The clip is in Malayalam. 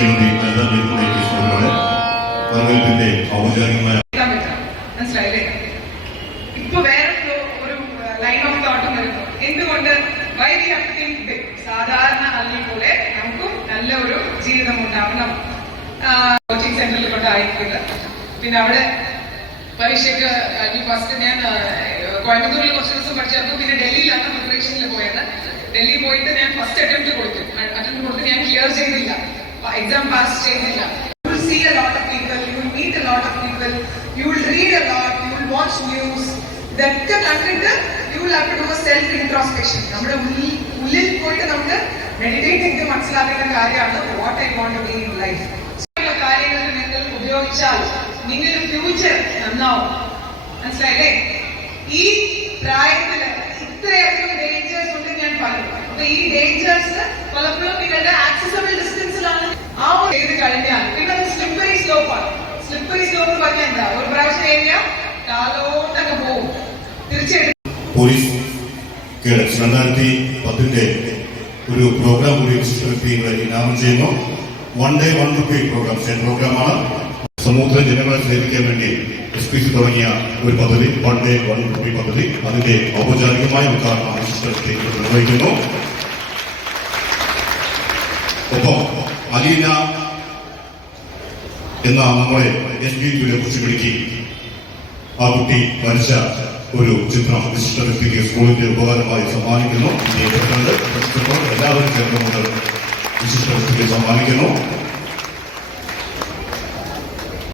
ശ്രീമതി ലത ബിന്ദു കൃഷ്ണനോട് വർഗത്തിന്റെ ഔപചാരികമായ മനസ്സിലായില്ലേ? ഇപ്പൊ വേറെ ഒരു ലൈൻ ഓഫ് തോട്ടം വരുന്നു. എന്തുകൊണ്ട് സാധാരണ അല്ലെങ്കിൽ പോലെ നമുക്കും നല്ല ജീവിതം ഉണ്ടാവണം. കോച്ചിങ് സെന്ററിൽ കൊണ്ടായിരിക്കുന്നത്. പിന്നെ അവിടെ പരീക്ഷയ്ക്ക് ഫസ്റ്റ് ഞാൻ കോയമ്പത്തൂരിൽ കുറച്ച് ദിവസം പിന്നെ ഡൽഹിയിലാണ് പ്രിപ്പറേഷനിൽ പോയത്. ഡൽഹി പോയിട്ട് ഞാൻ ഫസ്റ്റ് അറ്റംപ്റ്റ് കൊടുത്തു. അറ്റംപ്റ്റ് കൊടുത്ത് ഞാൻ ക്ലിയർ ചെയ്തില്ല. എക്സാം പാസ് ചെയ്യുന്നില്ല You will see a lot of people, you will meet a lot of people, you will read a lot, you will watch news. ഇതൊക്കെ കണ്ടിട്ട് you will have to do a self introspection നമ്മുടെ ഉള്ളിൽ ഉള്ളിൽ പോയിട്ട് നമുക്ക് മെഡിറ്റേറ്റ് ചെയ്ത് മനസ്സിലാക്കേണ്ട കാര്യമാണ് what I want to be in life കാര്യങ്ങൾ നിങ്ങൾ ഉപയോഗിച്ചാൽ നിങ്ങളുടെ ഫ്യൂച്ചർ നന്നാവും. മനസ്സിലായില്ലേ? ഈ പ്രായത്തിൽ ഇത്രയധികം ഡേഞ്ചേഴ്സ് ഉണ്ട് ഞാൻ പറഞ്ഞു അപ്പൊ ഈ ഡേഞ്ചേഴ്സ് പലപ്പോഴും നിങ്ങളുടെ പോലീസ് രണ്ടായിരത്തി പത്തിന്റെ ഒരു പ്രോഗ്രാം കൂടി വിശിഷ്ടവ്യക്തികളെ നാമം ചെയ്യുന്നു. One day one rupee program state പ്രോഗ്രാമാണ് സമൂഹത്തിലെ ജനങ്ങളെ സേവിക്കാൻ വേണ്ടി എസ് പി സി തുടങ്ങിയ ഒരു പദ്ധതി വൺ ഡേ വൺ റുപ്പി പദ്ധതി. അതിന്റെ ഔപചാരികമായ ഉദ്ഘാടനം നിർവഹിക്കുന്നു. ഒപ്പം അലീന എന്ന നമ്മളെ എസ് പി കുറിച്ച് വിളിക്കുകയും ആ കുട്ടി വരച്ച ഒരു ചിത്രം വിശിഷ്ട വ്യക്തിക്ക് സ്കൂളിന്റെ ഉപകാരമായി സമ്മാനിക്കുന്നു. എല്ലാവരും ചേർന്നുകൊണ്ട് വിശിഷ്ട വ്യക്തിക്ക് സമ്മാനിക്കുന്നു.